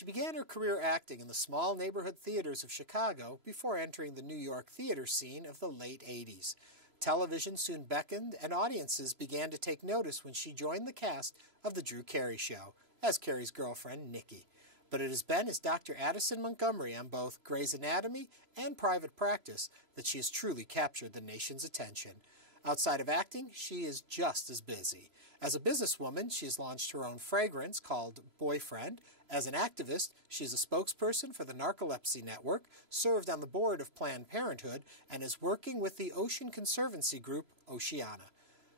She began her career acting in the small neighborhood theaters of Chicago before entering the New York theater scene of the late 80s. Television soon beckoned, and audiences began to take notice when she joined the cast of The Drew Carey Show as Carey's girlfriend, Nikki. But it has been as Dr. Addison Montgomery on both Grey's Anatomy and Private Practice that she has truly captured the nation's attention. Outside of acting, she is just as busy. As a businesswoman, she has launched her own fragrance called Boyfriend. As an activist, she is a spokesperson for the Narcolepsy Network, served on the board of Planned Parenthood, and is working with the Ocean Conservancy group, Oceana.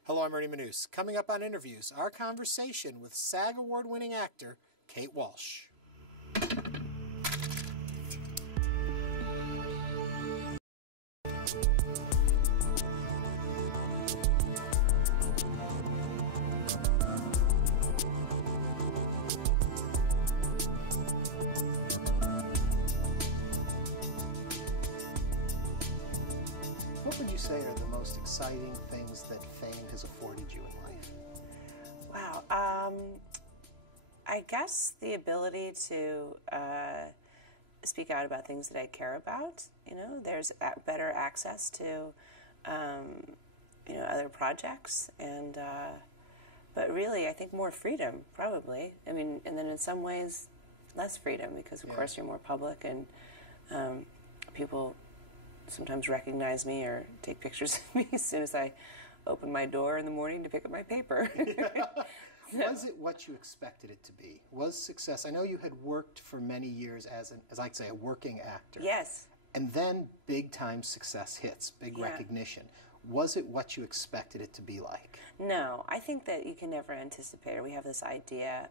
Hello, I'm Ernie Manouse. Coming up on InnerVIEWS, our conversation with SAG Award-winning actor Kate Walsh. What would you say are the most exciting things that fame has afforded you in life? Wow. I guess the ability to speak out about things that I care about. You know, there's better access to, other projects, and but really, I think more freedom, probably. I mean, and then in some ways, less freedom because, of course, you're more public, and people sometimes recognize me or take pictures of me as soon as I open my door in the morning to pick up my paper. Was it what you expected it to be? Was success? I know you had worked for many years as I'd say, a working actor. Yes. And then big time success hits, big recognition. Was it what you expected it to be like? No, I think that you can never anticipate it. We have this idea,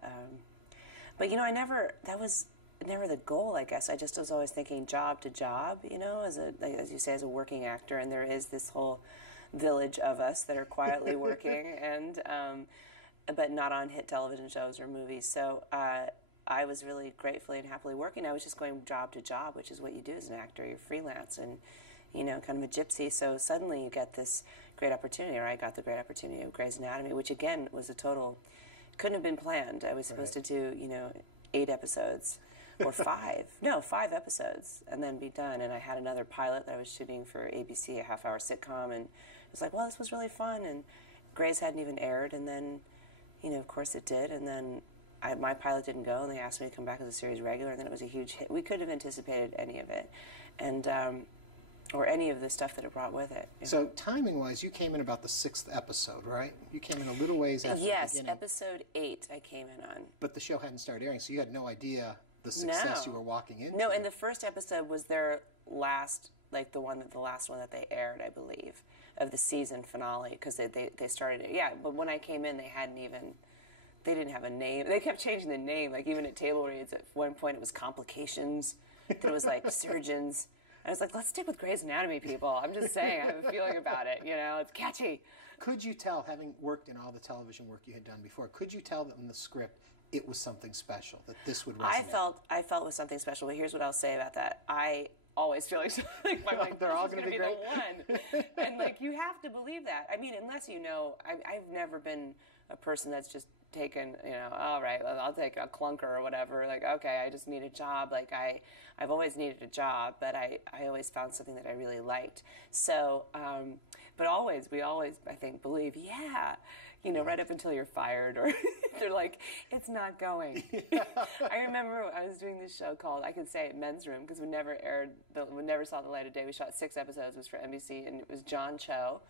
but that was never the goal, I guess. I just was always thinking job to job, as you say, as a working actor, and there is this whole village of us that are quietly working, and but not on hit television shows or movies. So I was really gratefully and happily working. I was just going job to job, which is what you do as an actor. You're freelance and, kind of a gypsy. So suddenly you get this great opportunity, or I got the great opportunity of Grey's Anatomy, which again was couldn't have been planned. I was supposed to do, 8 episodes. Or 5 episodes, and then be done. And I had another pilot that I was shooting for ABC, a half-hour sitcom, and it was like, well, this was really fun, and Grey's hadn't even aired, and then, of course it did, and then my pilot didn't go, and they asked me to come back as a series regular, and then it was a huge hit. We couldn't have anticipated any of it, and or any of the stuff that it brought with it. So timing-wise, you came in about the 6th episode, right? You came in a little ways after the beginning. Yes, episode 8 I came in on. But the show hadn't started airing, so you had no idea the success you were walking into. No, and the first episode was their last, the last one that they aired, I believe, of the season finale, because they started it. Yeah, but when I came in, they didn't have a name. They kept changing the name, even at table reads. At one point, it was Complications. Then it was Surgeons. I was like, let's stick with Grey's Anatomy, people. I'm just saying, I have a feeling about it. It's catchy. Could you tell, having worked in all the television work you had done before, could you tell that in the script it was something special, that this would resonate? I felt it was something special, but here's what I'll say about that. I always feel like they're all going to be great. The one. And you have to believe that. I mean, unless I've never been a person that's just taken, all right, I'll take a clunker or whatever. Okay, I just need a job. I've always needed a job, but I always found something that I really liked. So, but we always, I think, believe, right up until you're fired, or they're like, it's not going. I remember I was doing this show called, I could say it, Men's Room, because we never saw the light of day. We shot 6 episodes. It was for NBC, and it was John Cho,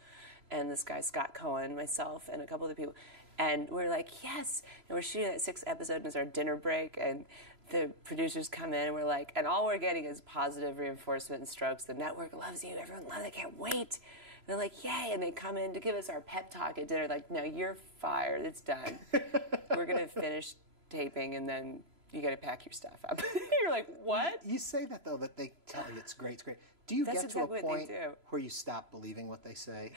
and this guy Scott Cohen, myself, and a couple other people. And we're like, yes. And we're shooting that 6th episode, and it's our dinner break, and the producers come in, and we're like, and all we're getting is positive reinforcement and strokes. The network loves you. Everyone loves it. I can't wait. And they're like, yay. And they come in to give us our pep talk at dinner. No, you're fired. It's done. We're going to finish taping, and then you got to pack your stuff up. You're like, what? You say that, though, that they tell you it's great, it's great. Do you get to a point where you stop believing what they say?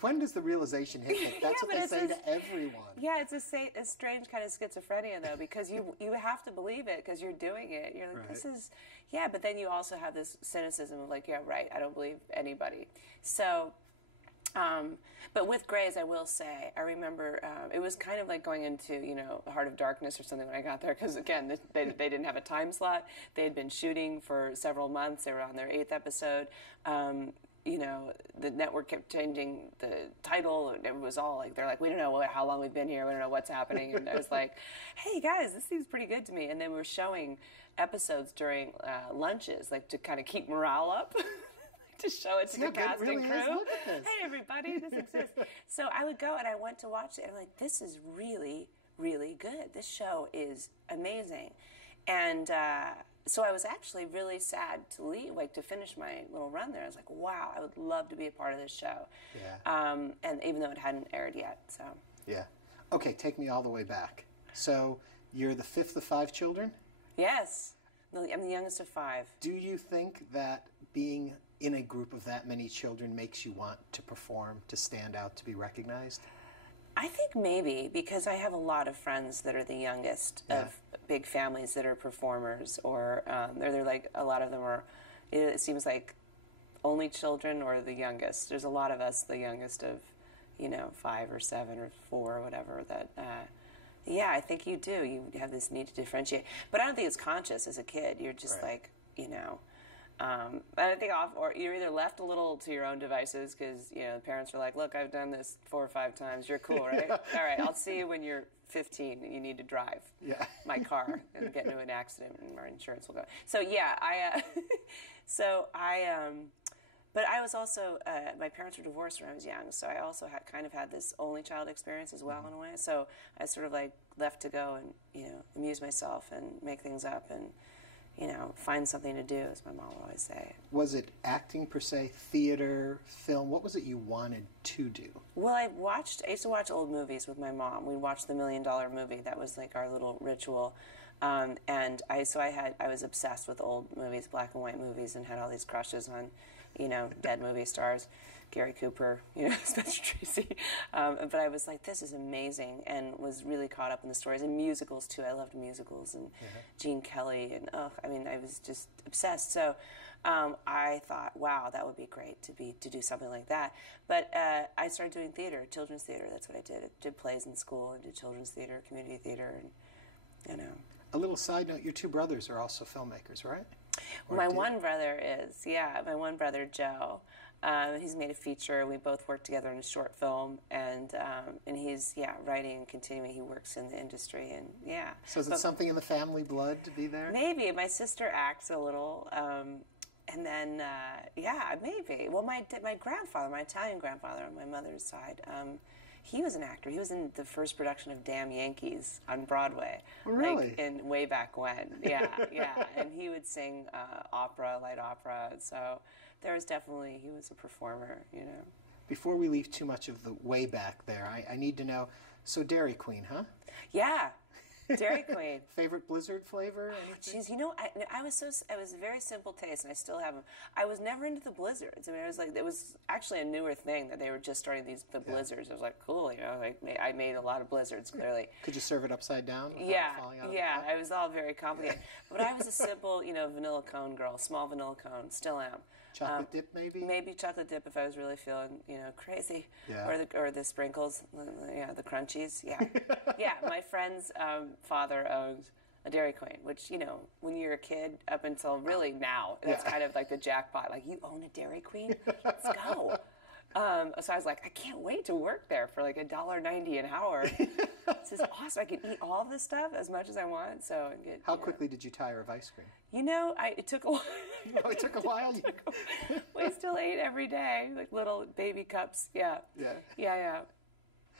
When does the realization hit that that's what they say to everyone? Yeah, it's a strange kind of schizophrenia, though, because you have to believe it because you're doing it. You're like, this is, but then you also have this cynicism of I don't believe anybody. So But with Grey's, I will say, I remember it was kind of like going into, you know, Heart of Darkness or something when I got there, because, again, they didn't have a time slot. They had been shooting for several months. They were on their 8th episode. You know, the network kept changing the title. It was all like, they're like, we don't know how long we've been here. We don't know what's happening. And I was like, hey, guys, this seems pretty good to me. And then we were showing episodes during lunches, like to kind of keep morale up. To show it to the cast and crew. Hey, everybody, this exists. So I would go and I went to watch it, and I'm like, this is really, really good. This show is amazing. And so I was actually really sad to leave, like to finish my little run there. I was like, wow, I would love to be a part of this show. Yeah. And even though it hadn't aired yet, so. Yeah. Okay, take me all the way back. So you're the 5th of 5 children? Yes. I'm the youngest of 5. Do you think that being in a group of that many children makes you want to perform, to stand out, to be recognized? I think maybe, because I have a lot of friends that are the youngest of big families that are performers, or they're like, a lot of them are, it seems like, only children or the youngest. There's a lot of us, the youngest of, you know, 5 or 7 or 4 or whatever, that, yeah, I think you do. You have this need to differentiate. But I don't think it's conscious as a kid. You're just like, you know, I think or you're either left a little to your own devices because, you know, the parents are like, look, I've done this 4 or 5 times. You're cool, right? All right, I'll see you when you're 15 and you need to drive my car and get into an accident and our insurance will go. So, yeah, but I was also, my parents were divorced when I was young, so I also kind of had this only child experience as well in a way. So I sort of like left to go and, you know, amuse myself and make things up and, you know, find something to do, as my mom would always say. Was it acting per se, theater, film? What was it you wanted to do? Well, I used to watch old movies with my mom. We'd watch the $1 Million Movie. That was like our little ritual. And I was obsessed with old movies, black and white movies, and had all these crushes on, you know, dead movie stars, Gary Cooper, you know, Spencer Tracy. But I was like, this is amazing, and was really caught up in the stories. And musicals, too. I loved musicals, and Gene Kelly, and, I was just obsessed. So I thought, wow, that would be great to do something like that. But I started doing theater, children's theater. That's what I did. I did plays in school, and did children's theater, community theater, and, you know. A little side note, your 2 brothers are also filmmakers, right? My one brother is, my one brother, Joe. He's made a feature. We both worked together in a short film, and he's, writing and continuing. He works in the industry, and, So is it something in the family blood to be there? Maybe. My sister acts a little, and then, maybe. Well, my grandfather, my Italian grandfather on my mother's side, he was an actor. He was in the first production of Damn Yankees on Broadway. Really? Like, way back when. Yeah. And he would sing opera, light opera. So there was definitely, he was a performer, you know. Before we leave too much of the way back there, I need to know, so Dairy Queen, huh? Yeah. Dairy Queen. Favorite Blizzard flavor? Jeez, you know, I was very simple taste, and I still have them. I was never into the Blizzards. I mean, it was actually a newer thing that they were just starting the Blizzards. I was like, cool, you know, like I made a lot of Blizzards, clearly. Could you serve it upside down? Falling out it was all very complicated. But I was a simple, you know, vanilla cone girl, small vanilla cone, still am. Chocolate dip, maybe? Maybe chocolate dip if I was really feeling, you know, crazy. Yeah. Or the sprinkles, the crunchies. Yeah. My friend's father owns a Dairy Queen, which, you know, when you're a kid up until really now, that's kind of like the jackpot. Like, you own a Dairy Queen? Let's go. So I was like, I can't wait to work there for like $1.90 an hour. This is awesome. I can eat all this stuff as much as I want. So How quickly did you tire of ice cream? You know, it took a while. It took a while? We still ate every day, like little baby cups. Yeah.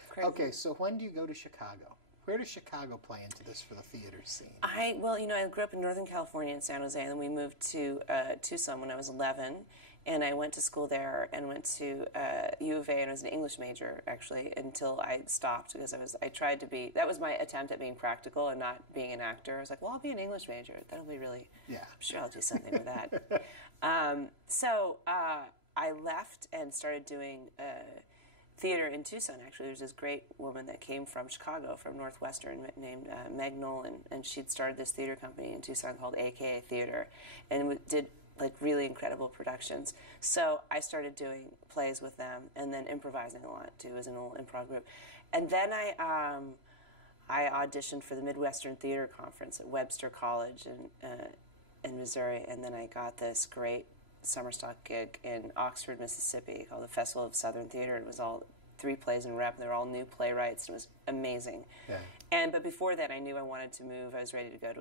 Crazy. Okay, so when do you go to Chicago? Where does Chicago play into this for the theater scene? I grew up in Northern California in San Jose, and then we moved to Tucson when I was 11. And I went to school there and went to U of A, and I was an English major, actually, until I stopped because I tried to be, that was my attempt at being practical and not being an actor. I was like, well, I'll be an English major. That'll be really, I'm sure I'll do something with that. So I left and started doing theater in Tucson, actually. There's this great woman that came from Chicago, from Northwestern, named Meg Nolan, and she'd started this theater company in Tucson called AKA Theater, and did like really incredible productions. So I started doing plays with them and then improvising a lot too as an old improv group. And then I auditioned for the Midwestern Theater Conference at Webster College in Missouri, and then I got this great summer stock gig in Oxford, Mississippi called the Festival of Southern Theater. It was all 3 plays in rep. They were all new playwrights. It was amazing. Yeah. But before that, I knew I wanted to move. I was ready to go to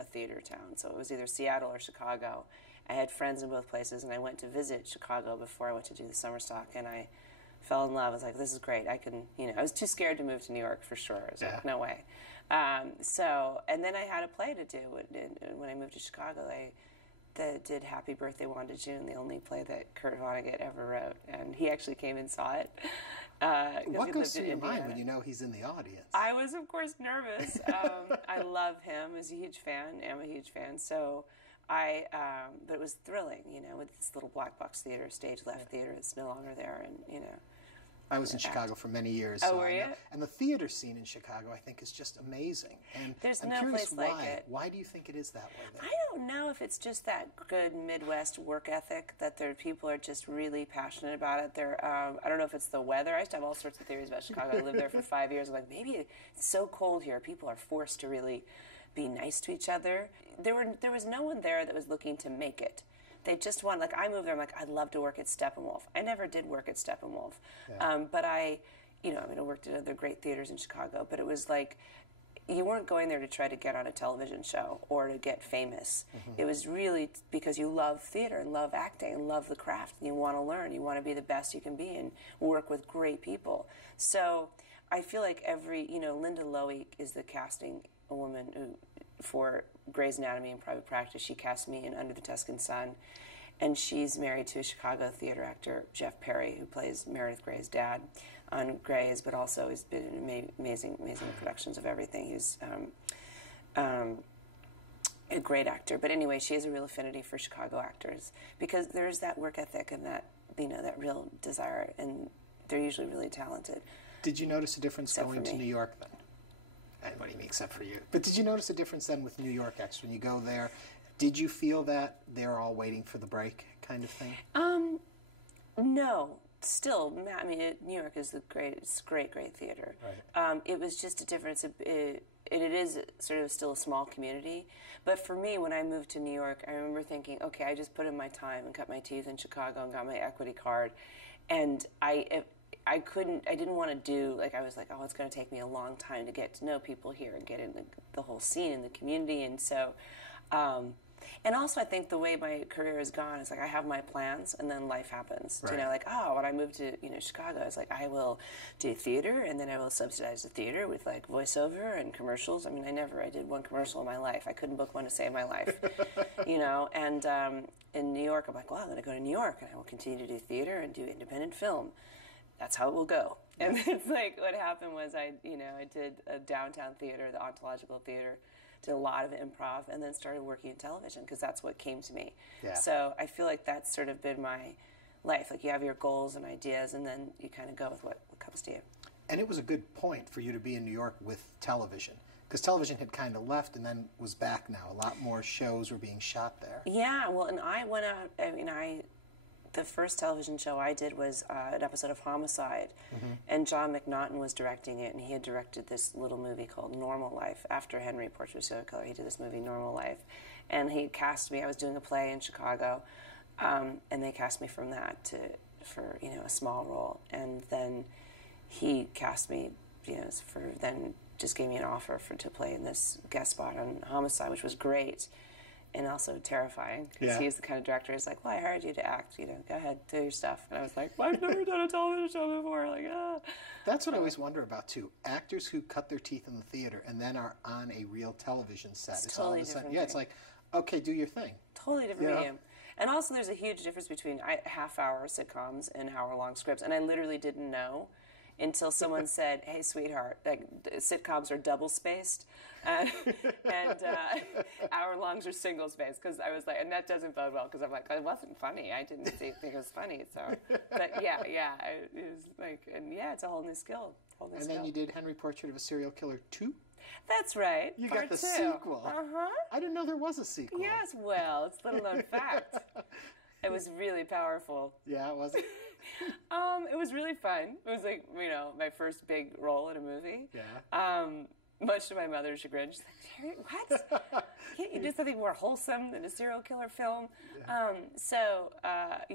a theater town. So it was either Seattle or Chicago. I had friends in both places, and I went to visit Chicago before I went to do the summer stock, and I fell in love. I was like, this is great. I can, I was too scared to move to New York for sure. I was like, no way. And then I had a play to do. When I moved to Chicago, I did Happy Birthday Wanda June, the only play that Kurt Vonnegut ever wrote. And he actually came and saw it. What goes through your mind when you know he's in the audience? I was, of course, nervous. I love him. I was a huge fan. I'm a huge fan. So but it was thrilling, with this little black box theater, stage left theater that's no longer there. And, I was in Chicago for many years. Oh, were you? And the theater scene in Chicago, I think, is just amazing. And there's I'm no curious place why. like it. Why do you think it is that way there? I don't know if it's just that good Midwest work ethic, that people are just really passionate about it. I don't know if it's the weather. I used to have all sorts of theories about Chicago. I lived there for 5 years. I'm like, maybe it's so cold here. People are forced to really be nice to each other. There was no one there that was looking to make it. They just want, I moved there, I'm like, I'd love to work at Steppenwolf. I never did work at Steppenwolf. Yeah. But I worked at other great theaters in Chicago, but it was like, you weren't going there to try to get on a television show or to get famous. Mm-hmm. It was really because you love theater and love acting and love the craft, and you want to learn, you want to be the best you can be and work with great people. So I feel like Linda Loewy is the casting woman for Grey's Anatomy and Private Practice. She cast me in Under the Tuscan Sun, and she's married to a Chicago theater actor, Jeff Perry, who plays Meredith Grey's dad on Grey's, but also has been in amazing productions of everything. He's a great actor. But anyway, she has a real affinity for Chicago actors because there's that work ethic and that that real desire, and they're usually really talented. Did you notice a difference going to New York then? What do you mean, except for you? But did you notice a difference then with New York actors when you go there? Did you feel that they're all waiting for the break kind of thing? No. Still, I mean, New York is it's great theater. Right. It was just a difference. It is sort of still a small community. But for me, when I moved to New York, I remember thinking, okay, I just put in my time and cut my teeth in Chicago and got my equity card. And I didn't want to do, I was like, oh, it's going to take me a long time to get to know people here and get in the whole scene and the community. And so, and also I think the way my career has gone is I have my plans and then life happens. Right. When I moved to, Chicago, I was like, I will do theater and then I will subsidize the theater with voiceover and commercials. I mean, I did one commercial in my life. I couldn't book one to save my life, and in New York, I'm like, well, I'm going to go to New York and I will continue to do theater and do independent film. That's how it will go. And it's what happened was I did a downtown theater, the Ontological Theater, did a lot of improv, and then started working in television because that's what came to me. Yeah. So I feel like that's sort of been my life. You have your goals and ideas, and then you kind of go with what comes to you. And it was a good point for you to be in New York with television, because television had kind of left and then was back now. A lot more shows were being shot there. Yeah, well, and I went out, the first television show I did was an episode of Homicide, and John McNaughton was directing it, and he had directed this little movie called Normal Life. After Henry, Portrait of a Serial Killer, he did this movie, Normal Life, and he cast me. I was doing a play in Chicago, and they cast me from that for a small role, and then he cast me, then just gave me an offer to play in this guest spot on Homicide, which was great. And also terrifying, because he's the kind of director who's like, well, I hired you to act, go ahead, do your stuff. And I was like, well, I've never done a television show before, That's what I always wonder about, too. Actors who cut their teeth in the theater and then are on a real television set. It's totally all of a sudden, different it's like, okay, do your thing. Totally different medium. And also there's a huge difference between half-hour sitcoms and hour-long scripts. And I literally didn't know until someone said, "Hey, sweetheart, like sitcoms are double spaced, and hour longs are single spaced." Because I was like, and that doesn't bode well because I'm like, it wasn't funny. I didn't think it was funny. So, but yeah, it was like, and yeah, it's a whole new skill. And then you did Henry Portrait of a Serial Killer 2? That's right. You Part got the 2. sequel. Uh-huh. I didn't know there was a sequel. Yes, well, it's a little known fact. It was really powerful. Yeah, was it? It was really fun. It was like, my first big role in a movie. Yeah. Much to my mother's chagrin. She's like, what? Can't you do something more wholesome than a serial killer film? Yeah.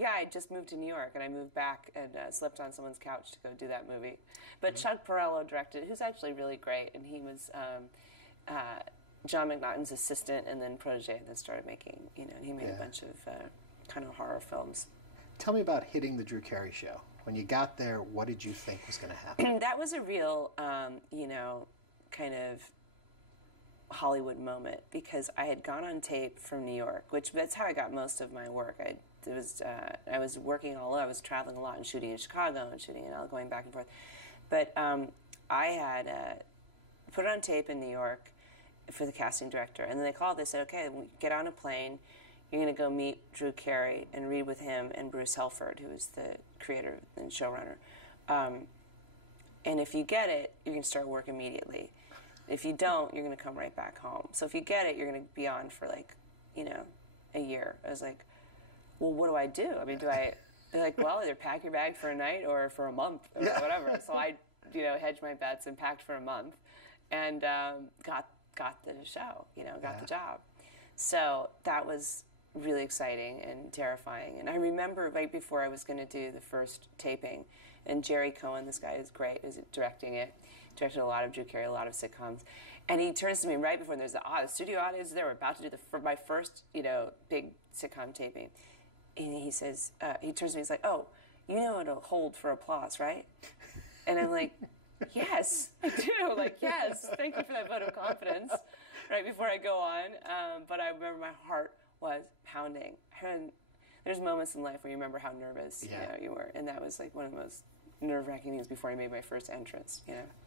I just moved to New York, and I moved back and slept on someone's couch to go do that movie. But Chuck Perrello directed it, who's actually really great, and he was John McNaughton's assistant and then protege, and then started making, and he made a bunch of kind of horror films. Tell me about hitting the Drew Carey Show. When you got there, what did you think was going to happen? That was a real, kind of Hollywood moment, because I had gone on tape from New York, which that's how I got most of my work. I was working all over. I was traveling a lot and shooting in Chicago and shooting in LA, going back and forth. But I had put it on tape in New York for the casting director, and then they called. They said, "Okay, get on a plane. You're going to go meet Drew Carey and read with him and Bruce Helford, who is the creator and showrunner. And if you get it, you're going to start work immediately. If you don't, you're going to come right back home. So if you get it, you're going to be on for a year." I was like, "Well, what do I do? I mean, they're like, well, either pack your bag for a night or for a month or whatever." So I, hedged my bets and packed for a month, and got the show. Got the job. So that was really exciting and terrifying. And I remember right before I was going to do the first taping, and Jerry Cohen, this guy is great, is directing it. Directed a lot of Drew Carey, a lot of sitcoms. And he turns to me right before, and there's the studio audience there. We're about to do my first, big sitcom taping. And he says, he turns to me, he's like, "Oh, you know how to hold for applause, right?" And I'm like, "Yes, I do." Like, "Yes, thank you for that vote of confidence," right before I go on. But I remember my heart was pounding. And there's moments in life where you remember how nervous you were. And that was like one of the most nerve-wracking things before I made my first entrance.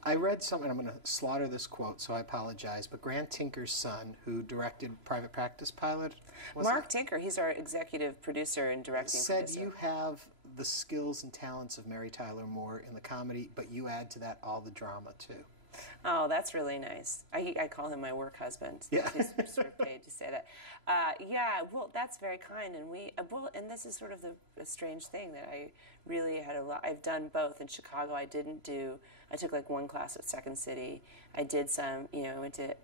I read something, I'm going to slaughter this quote, so I apologize, but Grant Tinker's son, who directed Private Practice Pilot, Mark Tinker, he's our executive producer and directing said producer. You have the skills and talents of Mary Tyler Moore in the comedy, but you add to that all the drama, too. Oh, that's really nice. I call him my work husband. Yeah. He's sort of paid to say that. Well, that's very kind. And and this is sort of the strange thing that I really had I've done both. In Chicago, I took like one class at Second City. I did some, I went to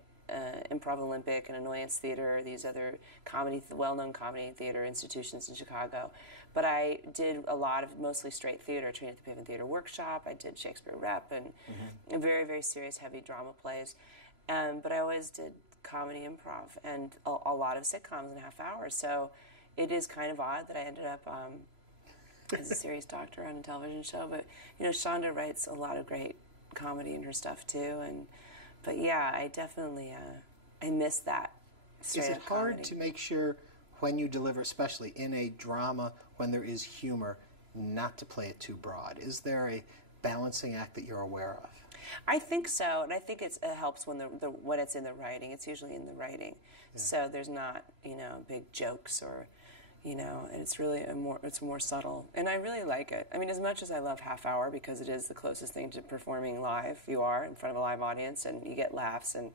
Improv Olympic and Annoyance Theater, these other well-known comedy theater institutions in Chicago. But I did a lot of mostly straight theater, trained at the Pavement Theater Workshop. I did Shakespeare Rep and very, very serious, heavy drama plays. But I always did comedy improv and a lot of sitcoms in half hours. So it is kind of odd that I ended up as a serious doctor on a television show. But, Shonda writes a lot of great comedy in her stuff, too. But yeah, I definitely, I miss that. Is it hard to make sure when you deliver, especially in a drama, when there is humor, not to play it too broad? Is there a balancing act that you're aware of? I think so, and I think it helps when when it's in the writing. It's usually in the writing, so there's not big jokes or it's really it's more subtle, and I really like it. I mean, as much as I love half hour because it is the closest thing to performing live you are in front of a live audience, and you get laughs and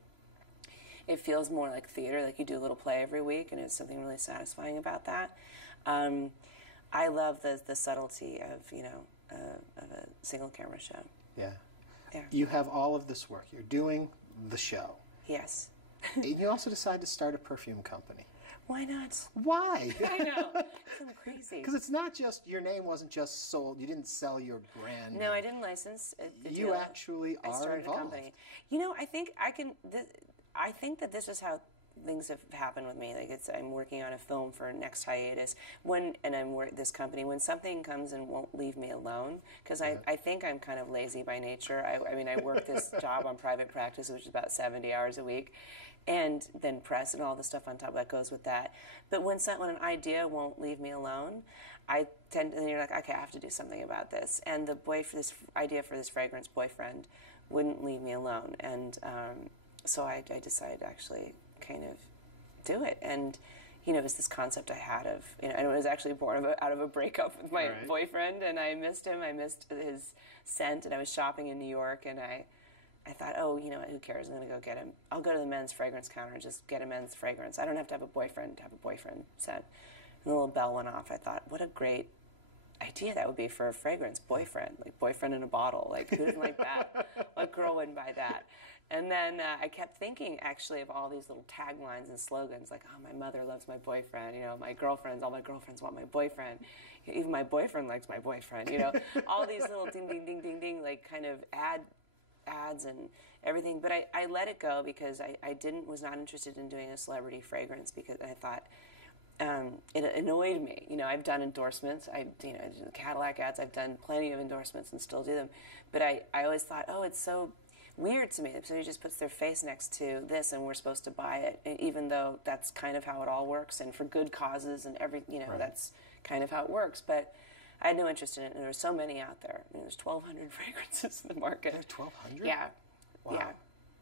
it feels more like theater, like you do a little play every week, and there's something really satisfying about that. I love the subtlety of a single camera show. Yeah. You have all of this work. You're doing the show. Yes. And you also decide to start a perfume company. Why not? Why? I know. I'm crazy. Because it's not just, your name wasn't just sold. You didn't sell your brand. No, I didn't license You deal. actually I are started involved. a company. I think I think that this is how things have happened with me. Like I'm working on a film for next hiatus. And I'm this company. When something comes and won't leave me alone, because I think I'm kind of lazy by nature. I mean, I work this job on private practice, which is about 70 hours a week, and then press and all the stuff on top that goes with that. But when an idea won't leave me alone, I tend, and you're like, okay, I have to do something about this. And the this idea for this fragrance, Boyfriend, wouldn't leave me alone. And so I decided to actually kind of do it. And, it was this concept I had of, and it was actually born out of a breakup with my boyfriend, and I missed him. I missed his scent, and I was shopping in New York, and I thought, oh, who cares? I'm going to go get him. I'll go to the men's fragrance counter and just get a men's fragrance. I don't have to have a boyfriend to have a boyfriend scent. And the little bell went off. I thought, what a great idea that would be for a fragrance, Boyfriend, like boyfriend in a bottle. Like, who doesn't like that? What girl wouldn't buy that? And then I kept thinking, actually, of all these little taglines and slogans, like, oh, my mother loves my boyfriend, all my girlfriends want my boyfriend, even my boyfriend likes my boyfriend, all these little ding, ding, ding, ding, ding, like kind of ads and everything. But I let it go because I was not interested in doing a celebrity fragrance, because I thought, it annoyed me. I've done endorsements. I did Cadillac ads. I've done plenty of endorsements and still do them. But I always thought, oh, it's so weird to me that somebody just puts their face next to this and we're supposed to buy it, and even though that's kind of how it all works, and for good causes and that's kind of how it works. But I had no interest in it, and there were so many out there. There's 1,200 fragrances in the market. There's 1,200? Yeah. Wow. Yeah.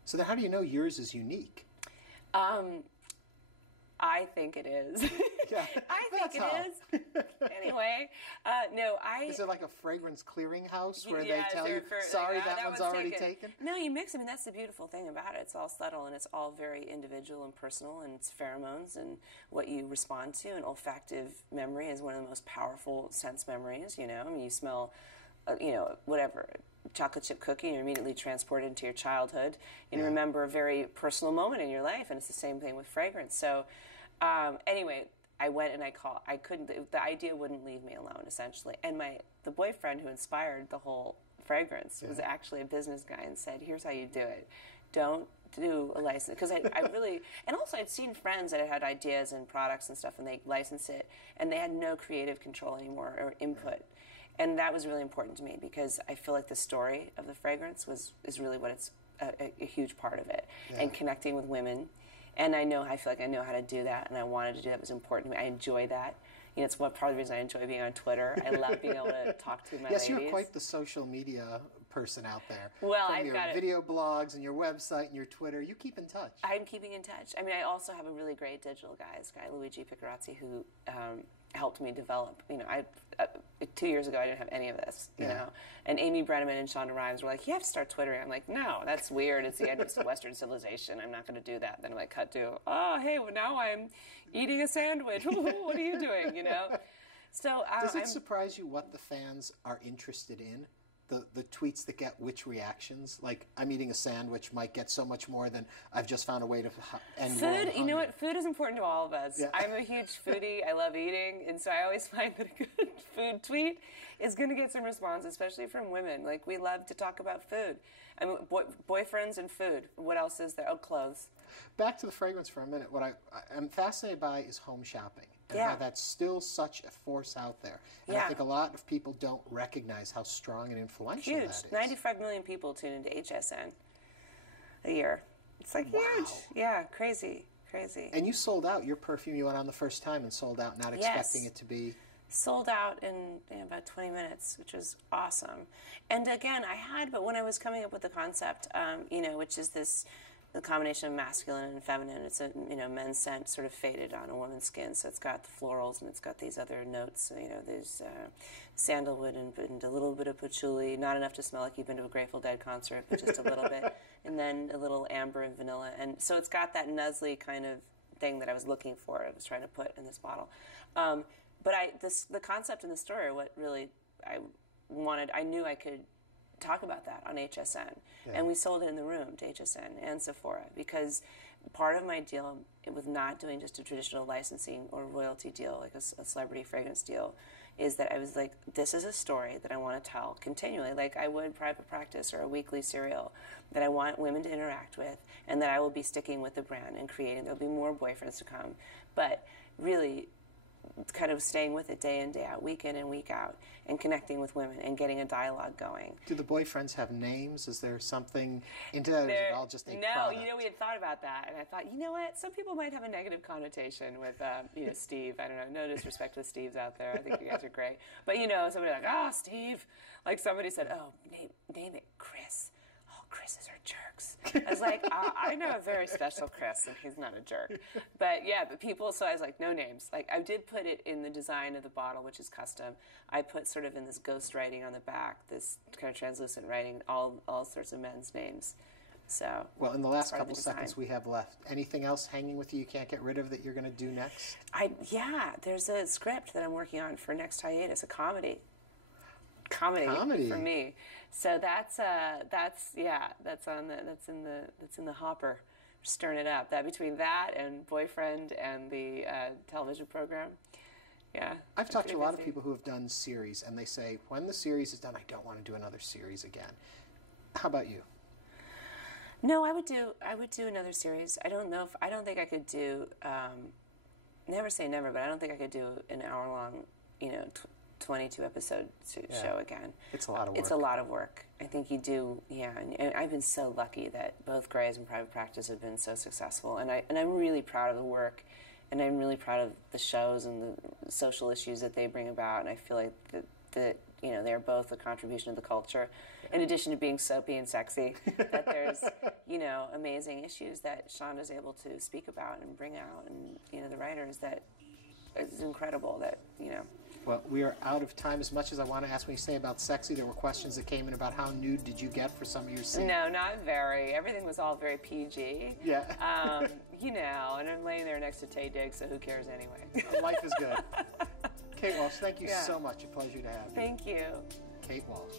So then how do you know yours is unique? I think it is. Yeah, I think it is. Anyway, no, Is it like a fragrance clearinghouse where yeah, they tell you, sorry, that one's already taken? No, you mix. That's the beautiful thing about it. It's all subtle, and it's all very individual and personal, and it's pheromones and what you respond to. And olfactive memory is one of the most powerful sense memories, you smell, whatever, chocolate chip cookie, and you're immediately transported into your childhood. And you remember a very personal moment in your life, and it's the same thing with fragrance. So anyway, I went and I couldn't, the idea wouldn't leave me alone, essentially. And the boyfriend who inspired the whole fragrance was actually a business guy, and said, here's how you do it. Don't do a license. Because I really, and also I'd seen friends that had ideas and products and stuff, and they licensed it, and they had no creative control anymore or input. And that was really important to me, because I feel like the story of the fragrance is really what it's a huge part of it, and connecting with women. And I feel like I know how to do that, and I wanted to do that. It was important to me. I enjoy that. It's part of the reason I enjoy being on Twitter. I love being able to talk to my ladies. Yes, you're quite the social media person out there. Well, From I've your got video blogs and your website and your Twitter, you keep in touch. I'm keeping in touch. I also have a really great digital guy, Luigi Picarazzi, who helped me develop. 2 years ago, I didn't have any of this, you know. And Amy Brenneman and Shonda Rhimes were like, you have to start Twittering. I'm like, no, that's weird. It's the end of Western civilization. I'm not going to do that. Then I'm like, cut to, oh, hey, well, now I'm eating a sandwich. What are you doing, So Does it surprise you what the fans are interested in? The tweets that get which reactions? Like, I'm eating a sandwich might get so much more than I've just found a way to end food. You know what? Food is important to all of us. Yeah. I'm a huge foodie. I love eating, and so I always find that a good food tweet is going to get some response, especially from women. Like, we love to talk about food. I mean, boyfriends and food. What else is there? Oh, clothes. Back to the fragrance for a minute. What I'm fascinated by is home shopping. And how that's still such a force out there. And I think a lot of people don't recognize how strong and influential that is. 95 million people tune into HSN a year. It's like huge. Yeah, crazy. And you sold out your perfume. You went on the first time and sold out, not expecting it to be... Sold out in about 20 minutes, which was awesome. And again, but when I was coming up with the concept, which is the combination of masculine and feminine. It's a men's scent sort of faded on a woman's skin, so it's got the florals and it's got these other notes. There's sandalwood and a little bit of patchouli, not enough to smell like you've been to a Grateful Dead concert, but just a little bit, and then a little amber and vanilla, and so it's got that nuzzly kind of thing that I was looking for. I was trying to put in this bottle, but the concept and the story, what really I wanted, I knew I could talk about that on HSN, and we sold it in the room to HSN and Sephora, because part of my deal with not doing just a traditional licensing or royalty deal, like a celebrity fragrance deal, is that I was like, this is a story that I want to tell continually, like I would Private Practice or a weekly serial, that I want women to interact with, and that I will be sticking with the brand and creating. There'll be more boyfriends to come, but really kind of staying with it day in, day out, week in and week out, and connecting with women and getting a dialogue going. Do the boyfriends have names? Is there something into that, or is it all just a no, product? You know, we had thought about that, and I thought, you know what, some people might have a negative connotation with, you know, Steve. I don't know, no disrespect to the Steves out there. I think you guys are great. But, you know, somebody like, oh, Steve. Like somebody said, oh, name it Chris. Oh, Chris's are jerks. I was like, I know a very special Chris, and he's not a jerk. But yeah, but people, so I was like, no names. Like I did put it in the design of the bottle, which is custom. I put sort of in this ghost writing on the back, this kind of translucent writing, all sorts of men's names. So well, in the last couple seconds we have left, anything else hanging with you can't get rid of that you're going to do next? Yeah, there's a script that I'm working on for next hiatus, a comedy for me. So that's in the hopper, stirring it up. That between that and Boyfriend and the television program, yeah. I've talked to a lot of people who have done series, and they say when the series is done, I don't want to do another series again. How about you? No, I would do another series. I don't think I could do. Never say never, but I don't think I could do an hour-long, 22 episode show again. It's a lot of work. It's a lot of work. I think you do, yeah. And I've been so lucky that both Grey's and Private Practice have been so successful, and I'm really proud of the work, and I'm really proud of the shows and the social issues that they bring about. And I feel like that they're both a contribution to the culture, in addition to being soapy and sexy. That there's amazing issues that Shonda's able to speak about and bring out, and the writers, that it's incredible that. Well, we are out of time. As much as I want to ask when you say about sexy, there were questions that came in about how nude did you get for some of your scenes? No, not very. Everything was all very PG. Yeah. And I'm laying there next to Tay Diggs, so who cares anyway? Life is good. Kate Walsh, thank you so much. A pleasure to have you. Thank you. Kate Walsh.